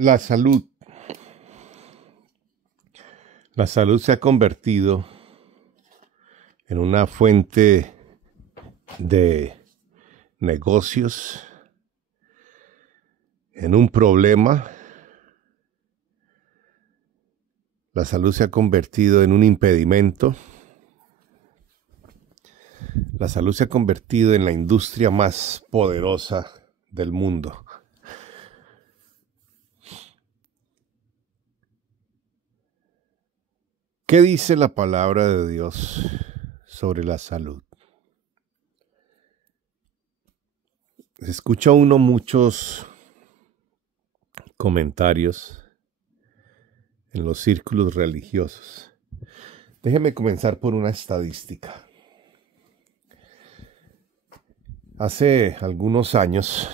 La salud. La salud se ha convertido en una fuente de negocios, en un problema. La salud se ha convertido en un impedimento. La salud se ha convertido en la industria más poderosa del mundo. ¿Qué dice la palabra de Dios sobre la salud? Se escucha uno muchos comentarios en los círculos religiosos. Déjeme comenzar por una estadística. Hace algunos años,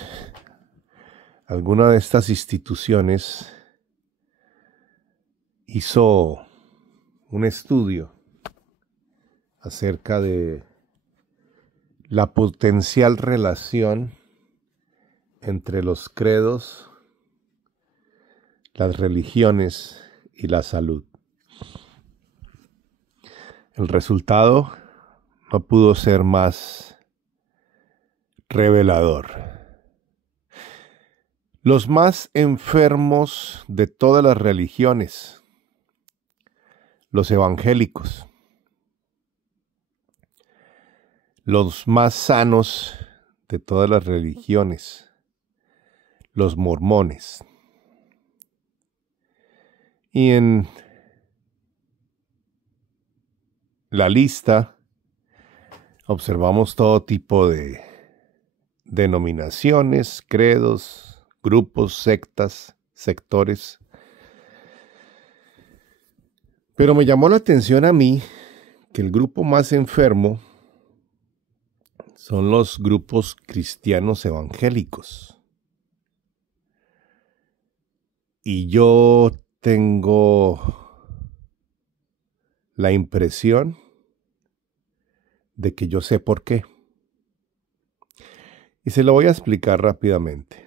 alguna de estas instituciones hizo un estudio acerca de la potencial relación entre los credos, las religiones y la salud. El resultado no pudo ser más revelador. Los más enfermos de todas las religiones, los evangélicos. Los más sanos de todas las religiones, los mormones. Y en la lista observamos todo tipo de denominaciones, credos, grupos, sectas, sectores. Pero me llamó la atención a mí que el grupo más enfermo son los grupos cristianos evangélicos. Y yo tengo la impresión de que yo sé por qué. Y se lo voy a explicar rápidamente.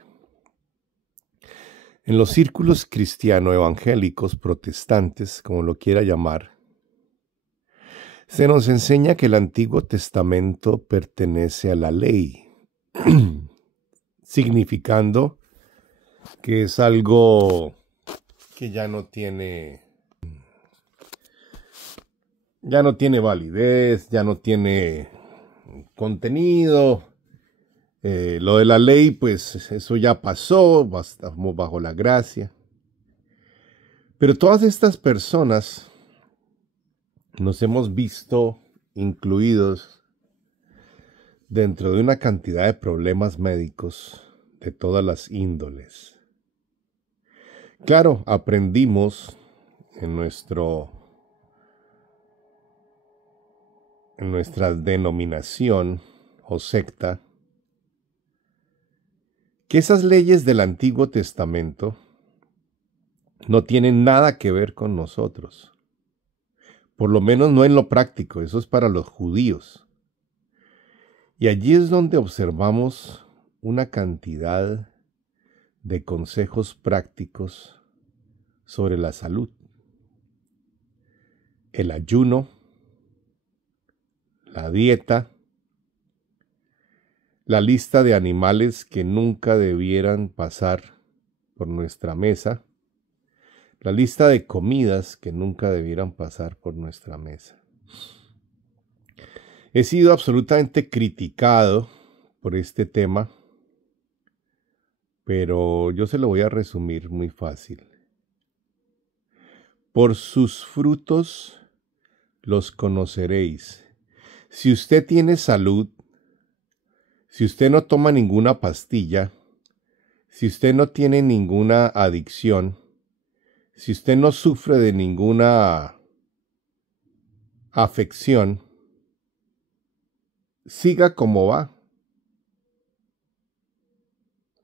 En los círculos cristiano-evangélicos protestantes, como lo quiera llamar, se nos enseña que el Antiguo Testamento pertenece a la ley, significando que es algo que ya no tiene validez, ya no tiene contenido. Lo de la ley, pues eso ya pasó, estamos bajo la gracia. Pero todas estas personas nos hemos visto incluidos dentro de una cantidad de problemas médicos de todas las índoles. Claro, aprendimos en nuestra denominación o secta que esas leyes del Antiguo Testamento no tienen nada que ver con nosotros. Por lo menos no en lo práctico, eso es para los judíos. Y allí es donde observamos una cantidad de consejos prácticos sobre la salud. El ayuno, la dieta, la lista de animales que nunca debieran pasar por nuestra mesa, la lista de comidas que nunca debieran pasar por nuestra mesa. He sido absolutamente criticado por este tema, pero yo se lo voy a resumir muy fácil. Por sus frutos los conoceréis. Si usted tiene salud, si usted no toma ninguna pastilla, si usted no tiene ninguna adicción, si usted no sufre de ninguna afección, siga como va.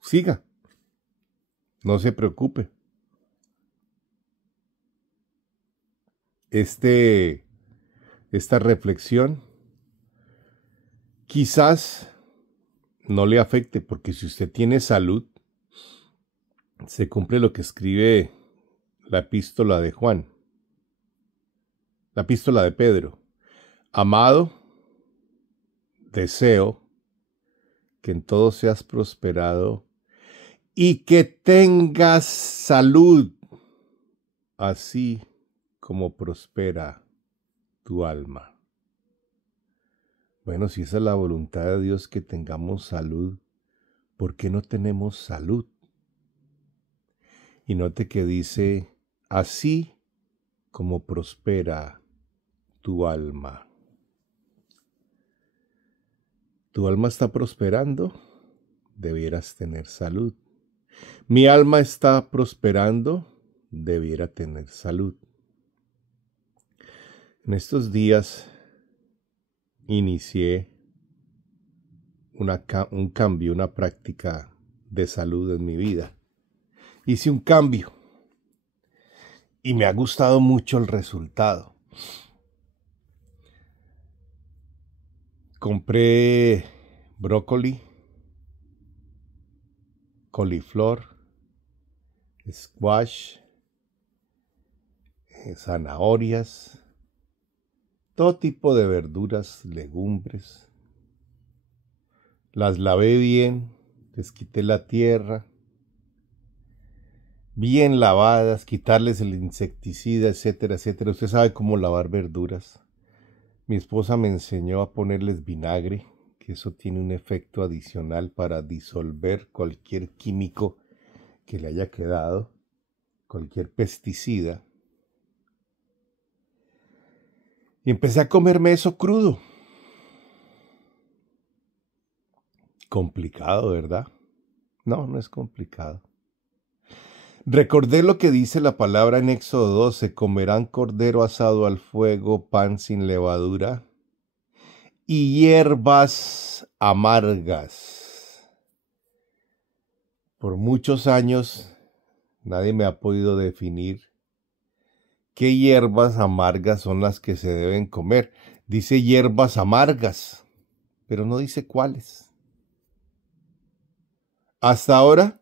Siga. No se preocupe. Esta reflexión quizás no le afecte, porque si usted tiene salud, se cumple lo que escribe la epístola de Juan, la epístola de Pedro. Amado, deseo que en todo seas prosperado y que tengas salud, así como prospera tu alma. Bueno, si esa es la voluntad de Dios, que tengamos salud, ¿por qué no tenemos salud? Y note que dice, así como prospera tu alma. ¿Tu alma está prosperando? Debieras tener salud. Mi alma está prosperando, debiera tener salud. En estos días inicié un cambio, una práctica de salud en mi vida. Hice un cambio y me ha gustado mucho el resultado. Compré brócoli, coliflor, squash, zanahorias, todo tipo de verduras, legumbres. Las lavé bien, les quité la tierra, bien lavadas, quitarles el insecticida, etcétera, etcétera. Usted sabe cómo lavar verduras. Mi esposa me enseñó a ponerles vinagre, que eso tiene un efecto adicional para disolver cualquier químico que le haya quedado, cualquier pesticida. Y empecé a comerme eso crudo. Complicado, ¿verdad? No, no es complicado. Recordé lo que dice la palabra en Éxodo 12, comerán cordero asado al fuego, pan sin levadura y hierbas amargas. Por muchos años nadie me ha podido definir qué hierbas amargas son las que se deben comer. Dice hierbas amargas, pero no dice cuáles. Hasta ahora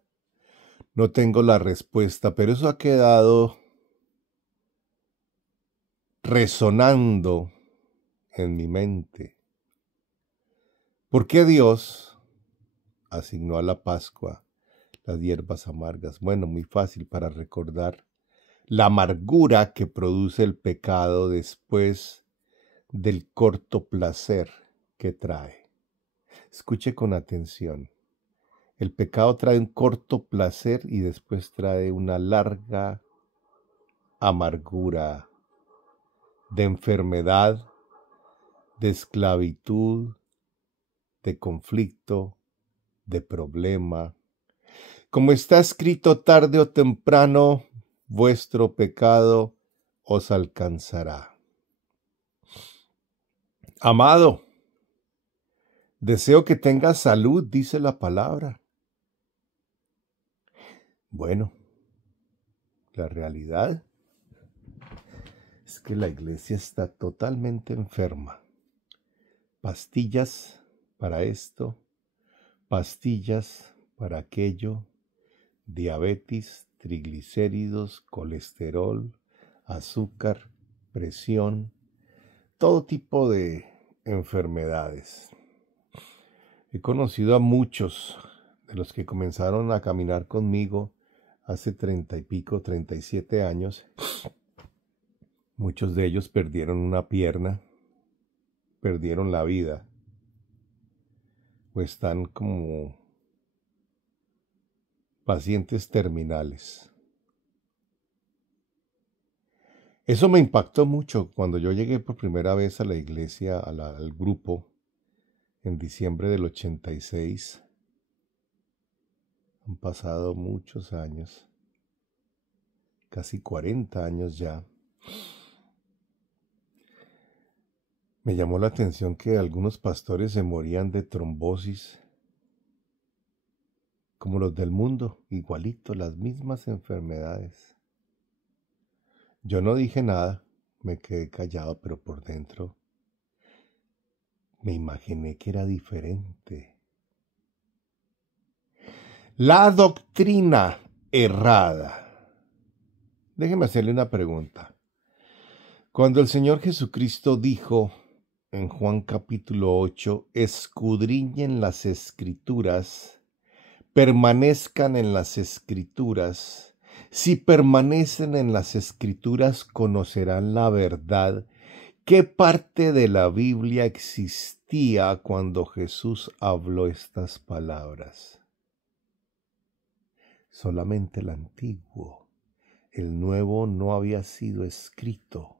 no tengo la respuesta, pero eso ha quedado resonando en mi mente. ¿Por qué Dios asignó a la Pascua las hierbas amargas? Bueno, muy fácil, para recordar la amargura que produce el pecado después del corto placer que trae. Escuche con atención. El pecado trae un corto placer y después trae una larga amargura de enfermedad, de esclavitud, de conflicto, de problema. Como está escrito, tarde o temprano, vuestro pecado os alcanzará. Amado, deseo que tengas salud, dice la palabra. Bueno, la realidad es que la iglesia está totalmente enferma. Pastillas para esto, pastillas para aquello, diabetes, triglicéridos, colesterol, azúcar, presión, todo tipo de enfermedades. He conocido a muchos de los que comenzaron a caminar conmigo hace 30 y pico, 37 años. Muchos de ellos perdieron una pierna, perdieron la vida, o están como pacientes terminales. Eso me impactó mucho cuando yo llegué por primera vez a la iglesia, al grupo, en diciembre del 86. Han pasado muchos años, casi 40 años ya. Me llamó la atención que algunos pastores se morían de trombosis, como los del mundo, igualito, las mismas enfermedades. Yo no dije nada, me quedé callado, pero por dentro me imaginé que era diferente. La doctrina errada. Déjeme hacerle una pregunta. Cuando el Señor Jesucristo dijo en Juan capítulo 8, escudriñen las Escrituras, permanezcan en las Escrituras, si permanecen en las Escrituras conocerán la verdad. ¿Qué parte de la Biblia existía cuando Jesús habló estas palabras? Solamente el antiguo. El nuevo no había sido escrito.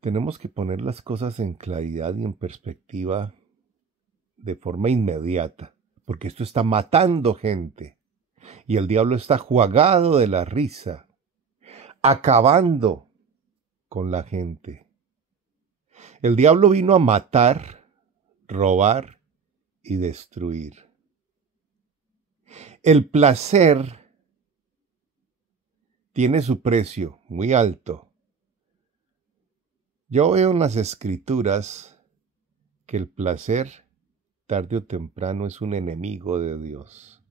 Tenemos que poner las cosas en claridad y en perspectiva de forma inmediata, porque esto está matando gente y el diablo está jugado de la risa, acabando con la gente. El diablo vino a matar, robar y destruir. El placer tiene su precio muy alto. Yo veo en las Escrituras que el placer, tarde o temprano, es un enemigo de Dios,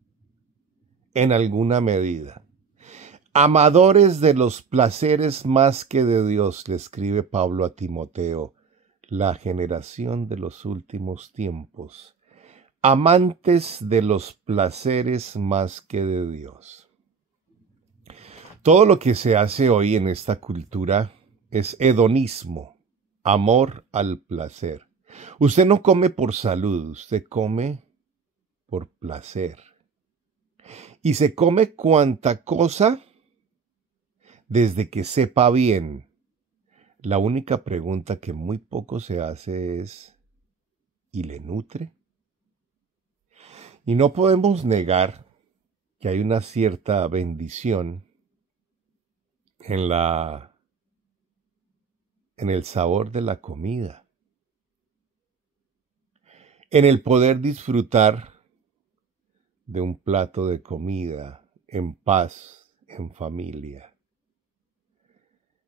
en alguna medida. Amadores de los placeres más que de Dios, le escribe Pablo a Timoteo, la generación de los últimos tiempos. Amantes de los placeres más que de Dios. Todo lo que se hace hoy en esta cultura es hedonismo, amor al placer. Usted no come por salud, usted come por placer. Y se come cuanta cosa desde que sepa bien. La única pregunta que muy poco se hace es, ¿y le nutre? Y no podemos negar que hay una cierta bendición en el sabor de la comida, en el poder disfrutar de un plato de comida en paz, en familia.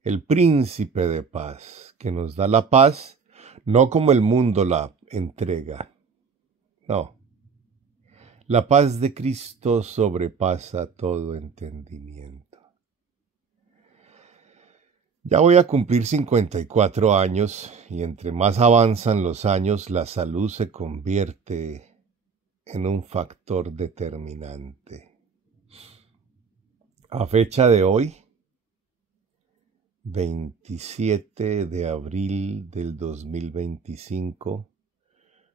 El príncipe de paz, que nos da la paz, no como el mundo la entrega. No. La paz de Cristo sobrepasa todo entendimiento. Ya voy a cumplir 54 años y entre más avanzan los años, la salud se convierte en un factor determinante. A fecha de hoy, 27 de abril del 2025,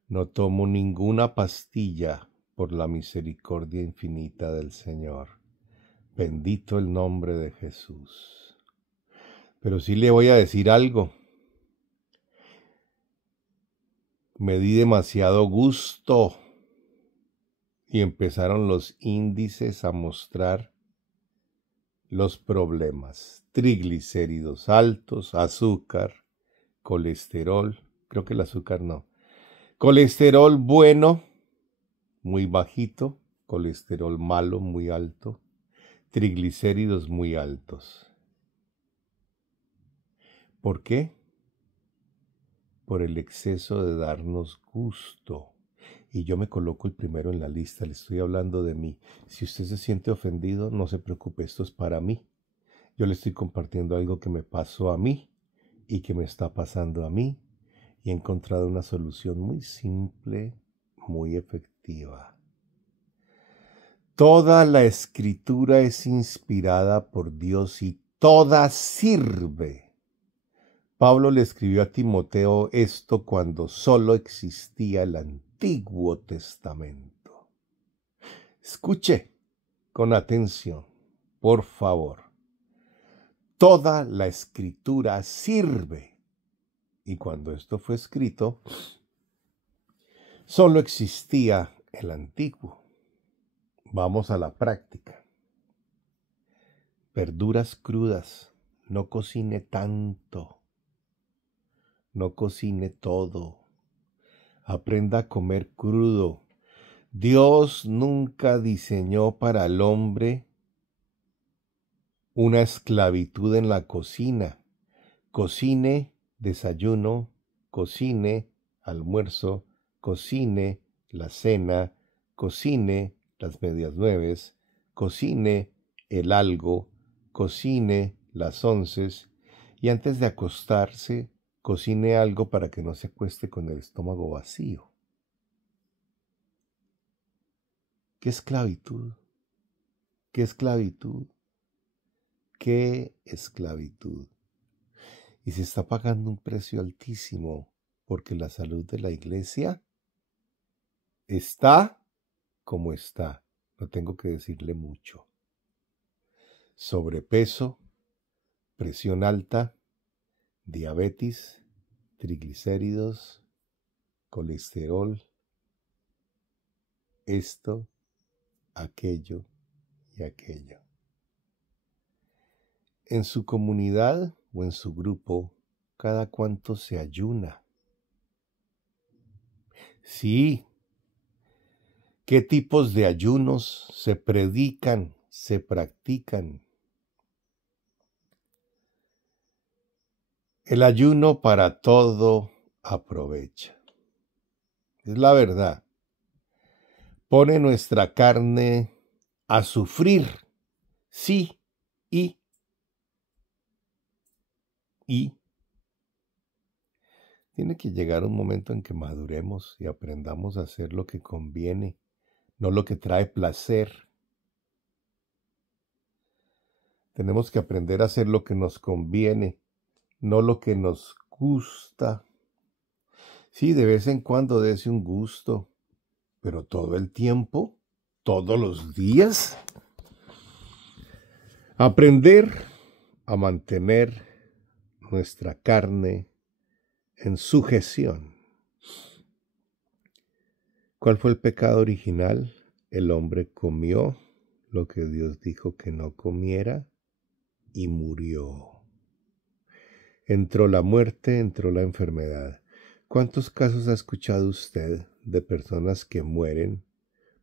no tomo ninguna pastilla por la misericordia infinita del Señor. Bendito el nombre de Jesús. Pero sí le voy a decir algo. Me di demasiado gusto y empezaron los índices a mostrar los problemas. Triglicéridos altos, azúcar, colesterol, creo que el azúcar no. Colesterol bueno, muy bajito, colesterol malo, muy alto, triglicéridos muy altos. ¿Por qué? Por el exceso de darnos gusto. Y yo me coloco el primero en la lista, le estoy hablando de mí. Si usted se siente ofendido, no se preocupe, esto es para mí. Yo le estoy compartiendo algo que me pasó a mí y que me está pasando a mí. Y he encontrado una solución muy simple, muy efectiva. Toda la escritura es inspirada por Dios y toda sirve. Pablo le escribió a Timoteo esto cuando solo existía el Antiguo Testamento. Escuche con atención, por favor. Toda la escritura sirve. Y cuando esto fue escrito, solo existía el Antiguo. Vamos a la práctica. Verduras crudas, no cocine tanto. No cocine todo. Aprenda a comer crudo. Dios nunca diseñó para el hombre una esclavitud en la cocina. Cocine desayuno, cocine almuerzo, cocine la cena, cocine las medias nueves, cocine el algo, cocine las onces y antes de acostarse, cocine algo para que no se acueste con el estómago vacío. ¡Qué esclavitud! ¡Qué esclavitud! ¡Qué esclavitud! Y se está pagando un precio altísimo porque la salud de la iglesia está como está. No tengo que decirle mucho. Sobrepeso, presión alta, diabetes, triglicéridos, colesterol, esto, aquello y aquello. En su comunidad o en su grupo, cada cuánto se ayuna. Sí. ¿Qué tipos de ayunos se predican, se practican? El ayuno para todo aprovecha. Es la verdad. Pone nuestra carne a sufrir. Sí, y tiene que llegar un momento en que maduremos y aprendamos a hacer lo que conviene, no lo que trae placer. Tenemos que aprender a hacer lo que nos conviene, no lo que nos gusta. Sí, de vez en cuando dése un gusto, pero todo el tiempo, todos los días. Aprender a mantener nuestra carne en sujeción. ¿Cuál fue el pecado original? El hombre comió lo que Dios dijo que no comiera y murió. Entró la muerte, entró la enfermedad. ¿Cuántos casos ha escuchado usted de personas que mueren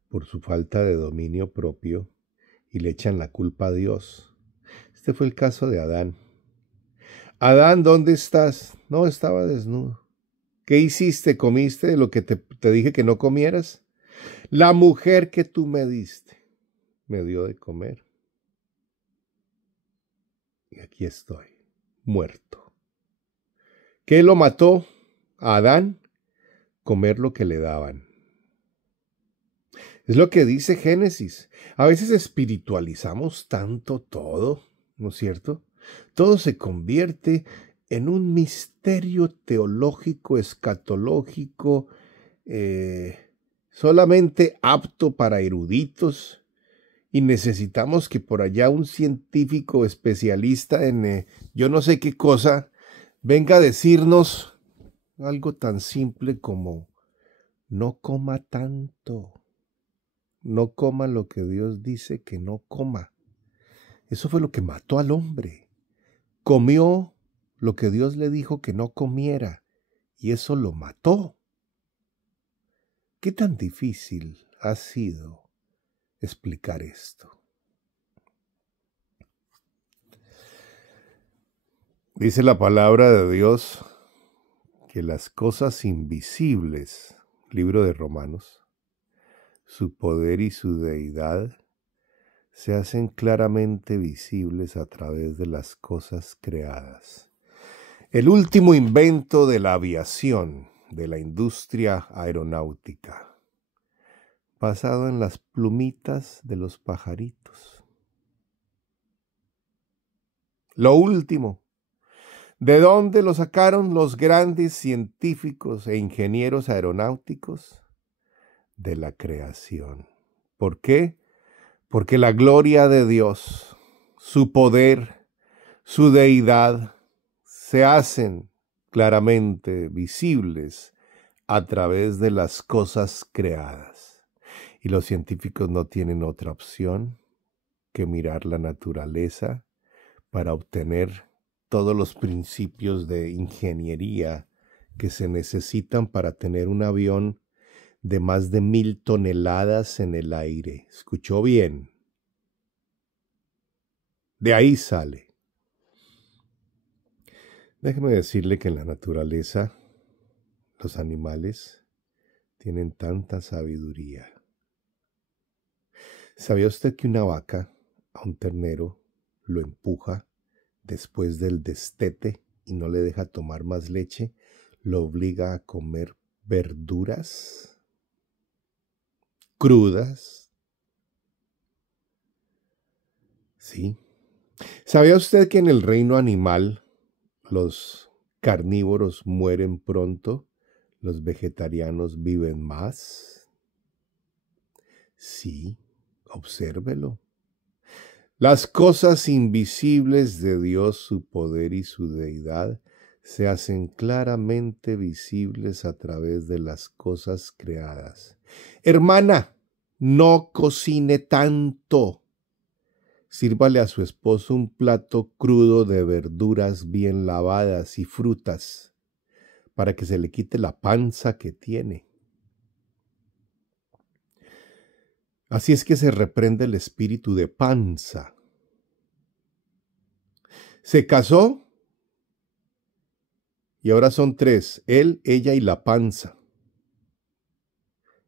por su falta de dominio propio y le echan la culpa a Dios? Este fue el caso de Adán. Adán, ¿dónde estás? No, estaba desnudo. ¿Qué hiciste? ¿Comiste de lo que te dije que no comieras? La mujer que tú me diste me dio de comer. Y aquí estoy, muerto. ¿Qué lo mató a Adán? Comer lo que le daban. Es lo que dice Génesis. A veces espiritualizamos tanto todo, ¿no es cierto? Todo se convierte en un misterio teológico, escatológico, solamente apto para eruditos, y necesitamos que por allá un científico especialista en yo no sé qué cosa venga a decirnos algo tan simple como no coma tanto, no coma lo que Dios dice que no coma. Eso fue lo que mató al hombre. Comió lo que Dios le dijo que no comiera y eso lo mató. ¿Qué tan difícil ha sido explicar esto? Dice la palabra de Dios que las cosas invisibles, libro de Romanos, su poder y su deidad, se hacen claramente visibles a través de las cosas creadas. El último invento de la aviación, de la industria aeronáutica, basado en las plumitas de los pajaritos. Lo último. ¿De dónde lo sacaron los grandes científicos e ingenieros aeronáuticos? De la creación. ¿Por qué? Porque la gloria de Dios, su poder, su deidad, se hacen claramente visibles a través de las cosas creadas. Y los científicos no tienen otra opción que mirar la naturaleza para obtener todos los principios de ingeniería que se necesitan para tener un avión de más de 1000 toneladas en el aire. ¿Escuchó bien? De ahí sale. Déjeme decirle que en la naturaleza los animales tienen tanta sabiduría. ¿Sabía usted que una vaca a un ternero lo empuja después del destete y no le deja tomar más leche? Lo obliga a comer verduras crudas. Sí. ¿Sabía usted que en el reino animal los carnívoros mueren pronto, los vegetarianos viven más? Sí, obsérvelo. Las cosas invisibles de Dios, su poder y su deidad, se hacen claramente visibles a través de las cosas creadas. Hermana, no cocine tanto. Sírvale a su esposo un plato crudo de verduras bien lavadas y frutas para que se le quite la panza que tiene. Así es que se reprende el espíritu de panza. Se casó y ahora son 3, él, ella y la panza.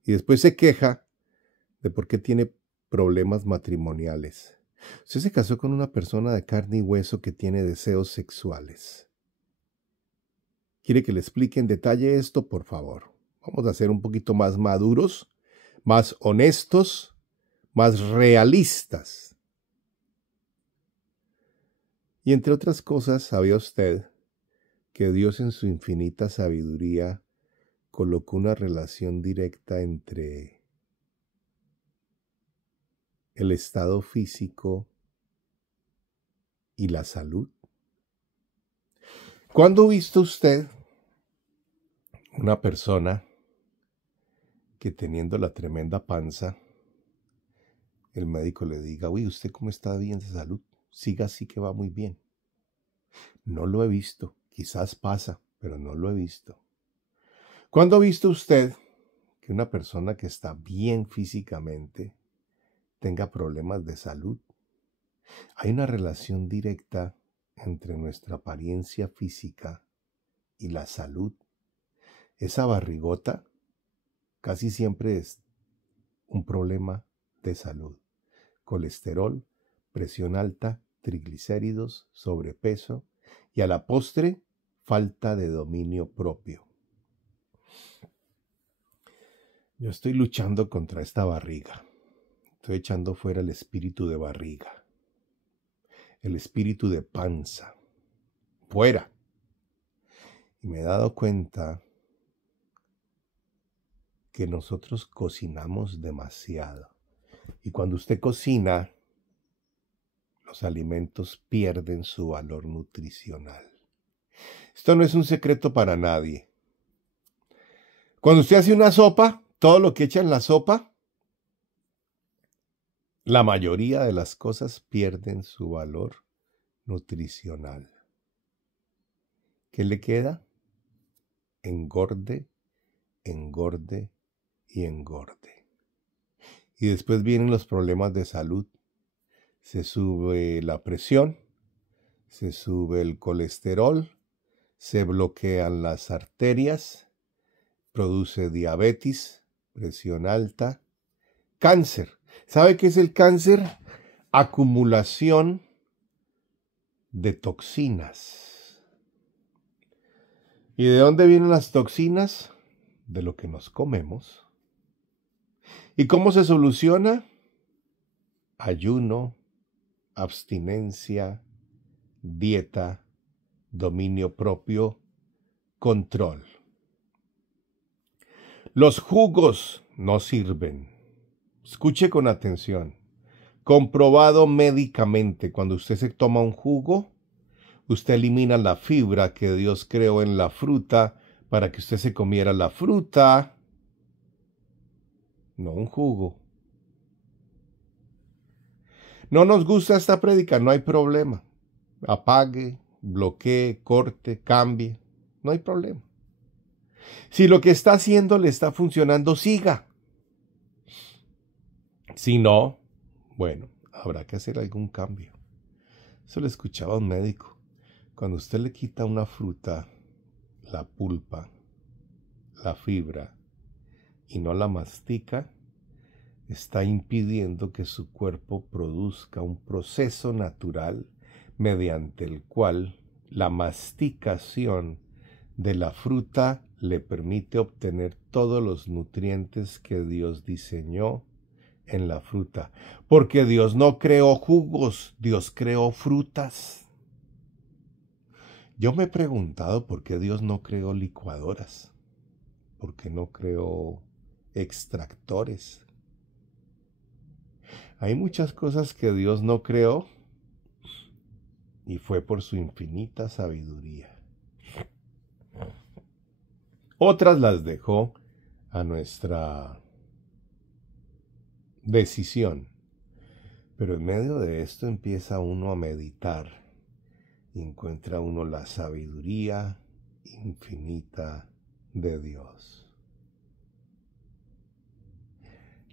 Y después se queja de por qué tiene problemas matrimoniales. Usted se casó con una persona de carne y hueso que tiene deseos sexuales. ¿Quiere que le explique en detalle esto? Por favor. Vamos a ser un poquito más maduros, más honestos, más realistas. Y entre otras cosas, ¿sabía usted que Dios en su infinita sabiduría colocó una relación directa entre el estado físico y la salud? ¿Cuándo ha visto usted una persona que teniendo la tremenda panza, el médico le diga, uy, ¿usted cómo está bien de salud? Siga así que va muy bien. No lo he visto, quizás pasa, pero no lo he visto. ¿Cuándo ha visto usted que una persona que está bien físicamente tenga problemas de salud? Hay una relación directa entre nuestra apariencia física y la salud. Esa barrigota casi siempre es un problema de salud. Colesterol, presión alta, triglicéridos, sobrepeso y a la postre, falta de dominio propio. Yo estoy luchando contra esta barriga. Estoy echando fuera el espíritu de barriga, el espíritu de panza. Fuera. Y me he dado cuenta que nosotros cocinamos demasiado. Y cuando usted cocina, los alimentos pierden su valor nutricional. Esto no es un secreto para nadie. Cuando usted hace una sopa, todo lo que echa en la sopa, la mayoría de las cosas pierden su valor nutricional. ¿Qué le queda? Engorde, engorde y engorde. Y después vienen los problemas de salud. Se sube la presión, se sube el colesterol, se bloquean las arterias, produce diabetes, presión alta, cáncer. ¿Sabe qué es el cáncer? Acumulación de toxinas. ¿Y de dónde vienen las toxinas? De lo que nos comemos. ¿Y cómo se soluciona? Ayuno, abstinencia, dieta, dominio propio, control. Los jugos no sirven. Escuche con atención. Comprobado médicamente, cuando usted se toma un jugo, usted elimina la fibra que Dios creó en la fruta para que usted se comiera la fruta, no un jugo. No nos gusta esta prédica, no hay problema. Apague, bloquee, corte, cambie, no hay problema. Si lo que está haciendo le está funcionando, siga. Si no, bueno, habrá que hacer algún cambio. Eso le escuchaba a un médico. Cuando usted le quita una fruta, la pulpa, la fibra, y no la mastica, está impidiendo que su cuerpo produzca un proceso natural mediante el cual la masticación de la fruta le permite obtener todos los nutrientes que Dios diseñó en la fruta. Porque Dios no creó jugos, Dios creó frutas. Yo me he preguntado por qué Dios no creó licuadoras, por qué no creó extractores. Hay muchas cosas que Dios no creó y fue por su infinita sabiduría. Otras las dejó a nuestra decisión. Pero en medio de esto empieza uno a meditar y encuentra uno la sabiduría infinita de Dios.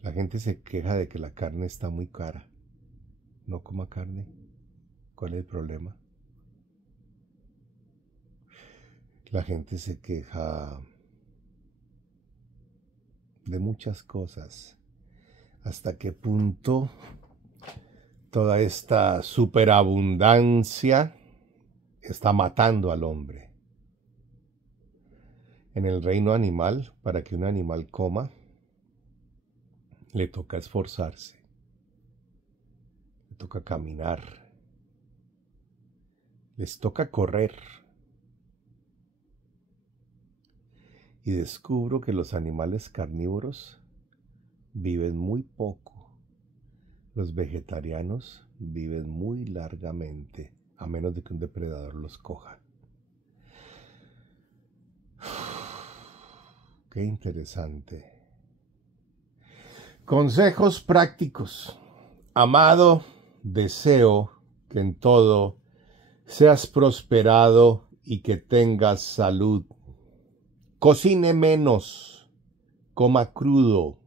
La gente se queja de que la carne está muy cara. No coma carne. ¿Cuál es el problema? La gente se queja de muchas cosas. ¿Hasta qué punto toda esta superabundancia está matando al hombre? En el reino animal, para que un animal coma, le toca esforzarse, le toca caminar, les toca correr. Y descubro que los animales carnívoros viven muy poco. Los vegetarianos viven muy largamente, a menos de que un depredador los coja. Qué interesante. Consejos prácticos. Amado, deseo que en todo seas prosperado y que tengas salud. Cocine menos, coma crudo.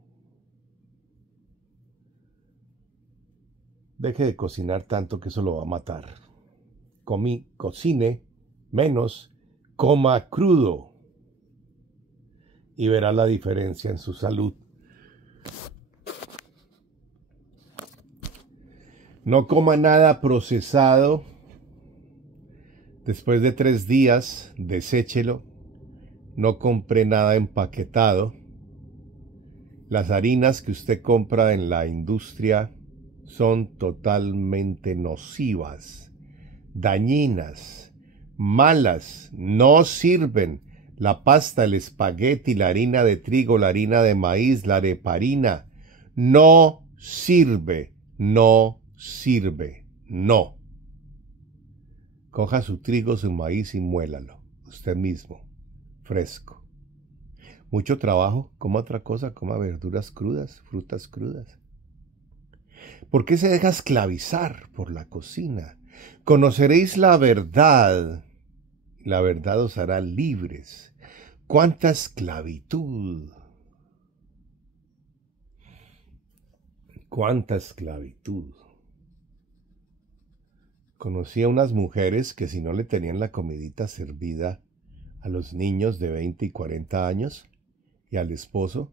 Deje de cocinar tanto que eso lo va a matar. Cocine menos, coma crudo. Y verá la diferencia en su salud. No coma nada procesado. Después de 3 días, deséchelo. No compre nada empaquetado. Las harinas que usted compra en la industria son totalmente nocivas, dañinas, malas, no sirven. La pasta, el espagueti, la harina de trigo, la harina de maíz, la areparina, no sirve, no sirve, no. Coja su trigo, su maíz y muélalo, usted mismo, fresco. Mucho trabajo, coma otra cosa, coma verduras crudas, frutas crudas. ¿Por qué se deja esclavizar por la cocina? Conoceréis la verdad os hará libres. ¡Cuánta esclavitud! ¡Cuánta esclavitud! Conocí a unas mujeres que si no le tenían la comidita servida a los niños de 20 y 40 años y al esposo,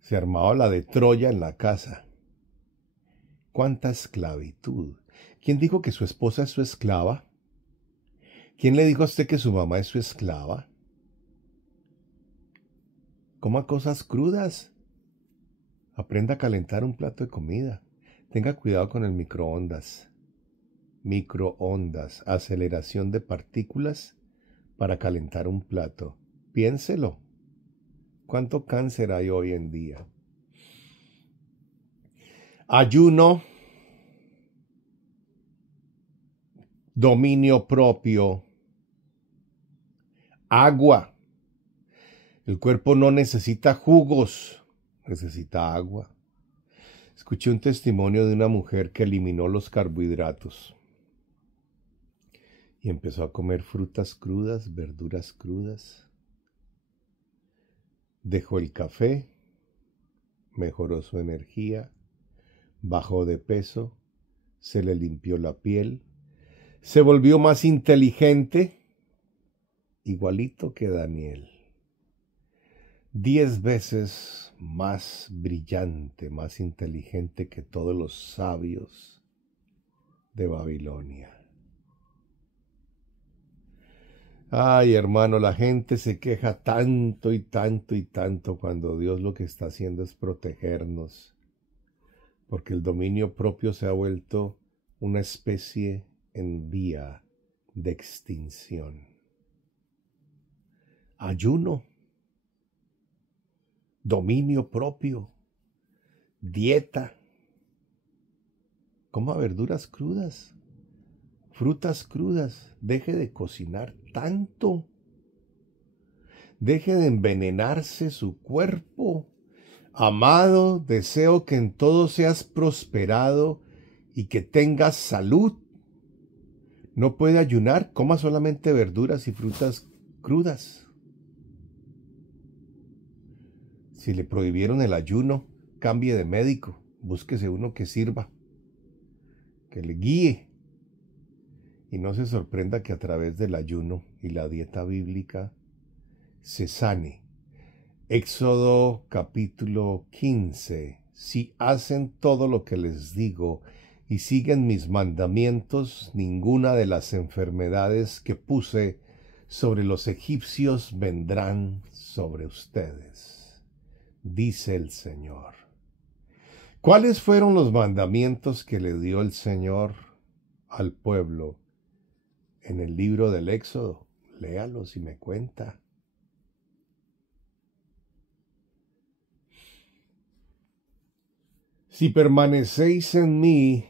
se armaba la de Troya en la casa. ¡Cuánta esclavitud! ¿Quién dijo que su esposa es su esclava? ¿Quién le dijo a usted que su mamá es su esclava? Coma cosas crudas. Aprenda a calentar un plato de comida. Tenga cuidado con el microondas. Microondas, aceleración de partículas para calentar un plato. Piénselo. ¿Cuánto cáncer hay hoy en día? Ayuno, dominio propio, agua. El cuerpo no necesita jugos, necesita agua. Escuché un testimonio de una mujer que eliminó los carbohidratos y empezó a comer frutas crudas, verduras crudas. Dejó el café, mejoró su energía, bajó de peso, se le limpió la piel, se volvió más inteligente, igualito que Daniel. 10 veces más brillante, más inteligente que todos los sabios de Babilonia. Ay, hermano, la gente se queja tanto y tanto y tanto cuando Dios lo que está haciendo es protegernos, porque el dominio propio se ha vuelto una especie en vía de extinción. Ayuno, dominio propio, dieta, coma verduras crudas, frutas crudas, deje de cocinar tanto, deje de envenenarse su cuerpo. Amado, deseo que en todo seas prosperado y que tengas salud. No puede ayunar, coma solamente verduras y frutas crudas. Si le prohibieron el ayuno, cambie de médico, búsquese uno que sirva, que le guíe. Y no se sorprenda que a través del ayuno y la dieta bíblica se sane. Éxodo capítulo 15. Si hacen todo lo que les digo y siguen mis mandamientos, ninguna de las enfermedades que puse sobre los egipcios vendrán sobre ustedes, dice el Señor. ¿Cuáles fueron los mandamientos que le dio el Señor al pueblo en el libro del Éxodo? Léalos y me cuenta. Si permanecéis en mí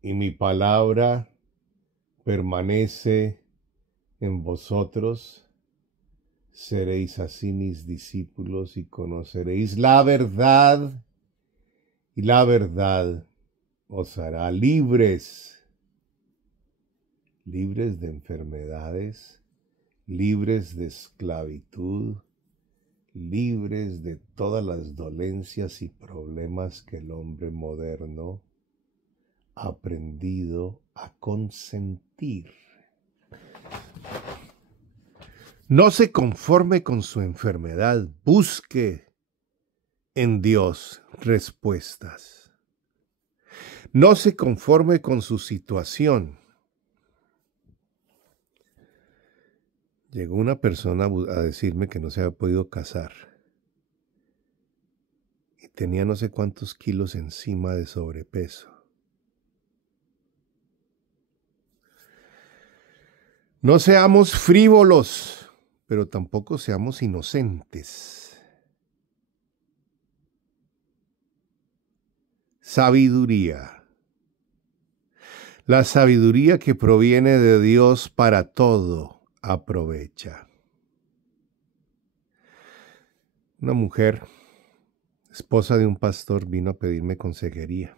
y mi palabra permanece en vosotros, seréis así mis discípulos y conoceréis la verdad, y la verdad os hará libres, libres de enfermedades, libres de esclavitud, libres de todas las dolencias y problemas que el hombre moderno ha aprendido a consentir. No se conforme con su enfermedad, busque en Dios respuestas. No se conforme con su situación. Llegó una persona a decirme que no se había podido casar y tenía no sé cuántos kilos encima de sobrepeso. No seamos frívolos, pero tampoco seamos inocentes. Sabiduría. La sabiduría que proviene de Dios para todo aprovecha. Una mujer, esposa de un pastor, vino a pedirme consejería.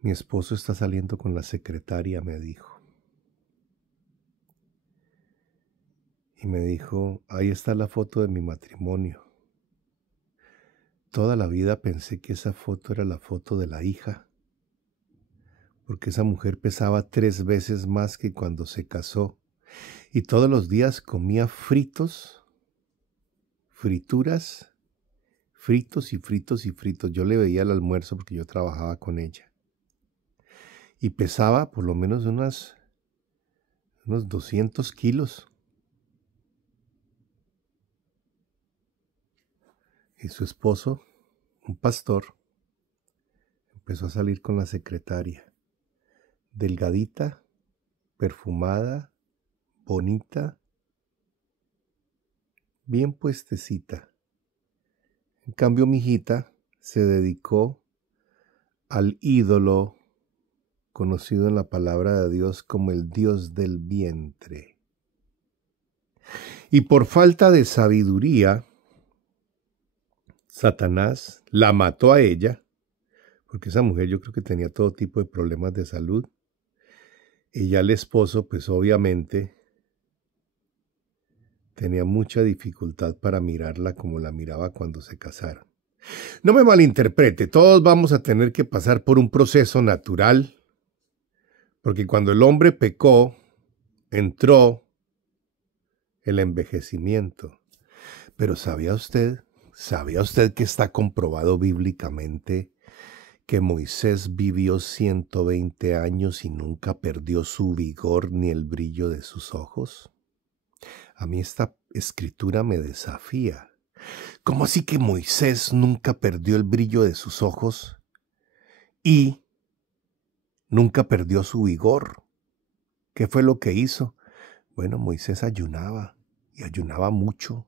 Mi esposo está saliendo con la secretaria, me dijo. Y me dijo, ahí está la foto de mi matrimonio. Toda la vida pensé que esa foto era la foto de la hija, porque esa mujer pesaba 3 veces más que cuando se casó y todos los días comía frituras, fritos y fritos y fritos. Yo le veía el almuerzo porque yo trabajaba con ella y pesaba por lo menos unos 200 kilos. Y su esposo, un pastor, empezó a salir con la secretaria. Delgadita, perfumada, bonita, bien puestecita. En cambio, mi hijita se dedicó al ídolo conocido en la palabra de Dios como el Dios del vientre. Y por falta de sabiduría, Satanás la mató a ella, porque esa mujer yo creo que tenía todo tipo de problemas de salud. Y ya el esposo, pues obviamente, tenía mucha dificultad para mirarla como la miraba cuando se casaron. No me malinterprete, todos vamos a tener que pasar por un proceso natural, porque cuando el hombre pecó, entró el envejecimiento. Pero ¿sabía usted que está comprobado bíblicamente que Moisés vivió 120 años y nunca perdió su vigor ni el brillo de sus ojos? A mí esta escritura me desafía. ¿Cómo así que Moisés nunca perdió el brillo de sus ojos y nunca perdió su vigor? ¿Qué fue lo que hizo? Bueno, Moisés ayunaba y ayunaba mucho.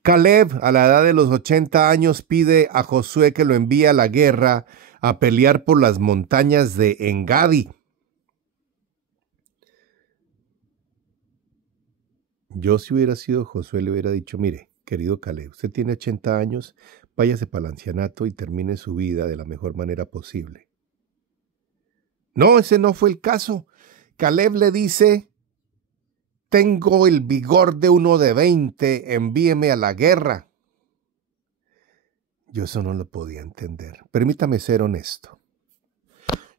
Caleb, a la edad de los 80 años, pide a Josué que lo envíe a la guerra a pelear por las montañas de Engadi. Yo, si hubiera sido Josué, le hubiera dicho, mire, querido Caleb, usted tiene 80 años, váyase para el ancianato y termine su vida de la mejor manera posible. No, ese no fue el caso. Caleb le dice, tengo el vigor de uno de 20, envíeme a la guerra. Yo eso no lo podía entender. Permítame ser honesto.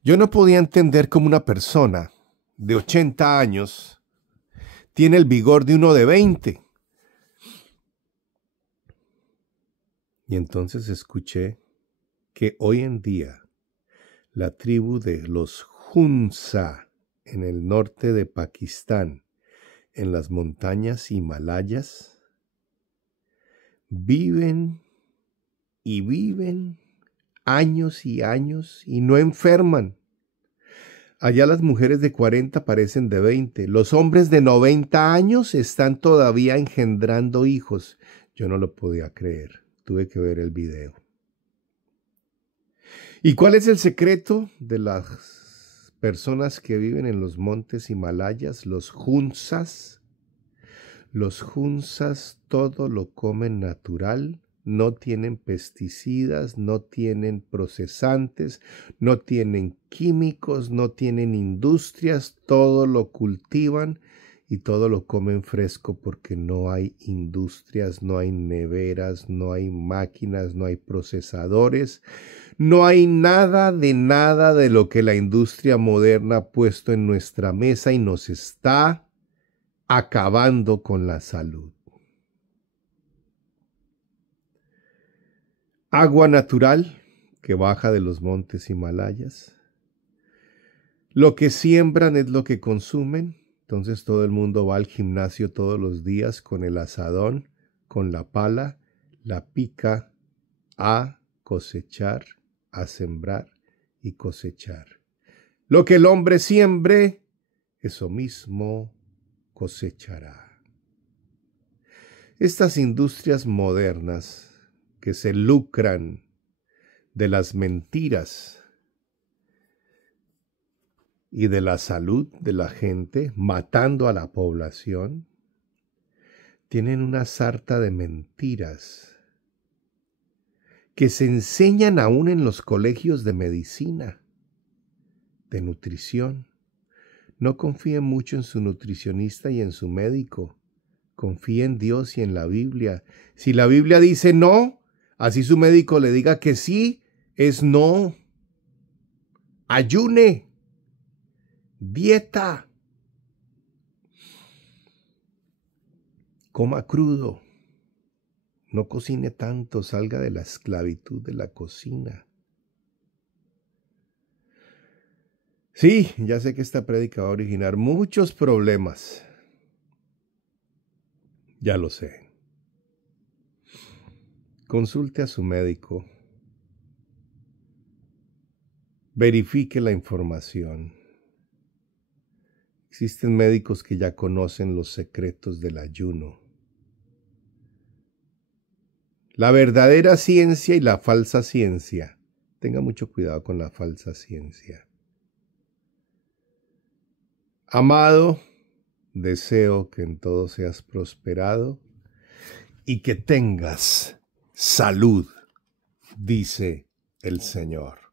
Yo no podía entender cómo una persona de 80 años tiene el vigor de uno de 20. Y entonces escuché que hoy en día la tribu de los Hunza en el norte de Pakistán, en las montañas Himalayas, viven y viven años y años y no enferman. Allá las mujeres de 40 parecen de 20. Los hombres de 90 años están todavía engendrando hijos. Yo no lo podía creer. Tuve que ver el video. ¿Y cuál es el secreto de las personas que viven en los montes Himalayas? Los Hunzas. Los Hunzas todo lo comen natural. No tienen pesticidas, no tienen procesantes, no tienen químicos, no tienen industrias, todo lo cultivan y todo lo comen fresco porque no hay industrias, no hay neveras, no hay máquinas, no hay procesadores, no hay nada de lo que la industria moderna ha puesto en nuestra mesa y nos está acabando con la salud. Agua natural que baja de los montes Himalayas. Lo que siembran es lo que consumen. Entonces todo el mundo va al gimnasio todos los días con el azadón, con la pala, la pica a cosechar, a sembrar y cosechar. Lo que el hombre siembre, eso mismo cosechará. Estas industrias modernas que se lucran de las mentiras y de la salud de la gente, matando a la población, tienen una sarta de mentiras que se enseñan aún en los colegios de medicina, de nutrición. No confíen mucho en su nutricionista y en su médico. Confíe en Dios y en la Biblia. Si la Biblia dice no, así su médico le diga que sí, es no. Ayune. Dieta. Coma crudo. No cocine tanto, salga de la esclavitud de la cocina. Sí, ya sé que esta prédica va a originar muchos problemas. Ya lo sé. Consulte a su médico. Verifique la información. Existen médicos que ya conocen los secretos del ayuno. La verdadera ciencia y la falsa ciencia. Tenga mucho cuidado con la falsa ciencia. Amado, deseo que en todo seas prosperado y que tengas salud, dice el Señor.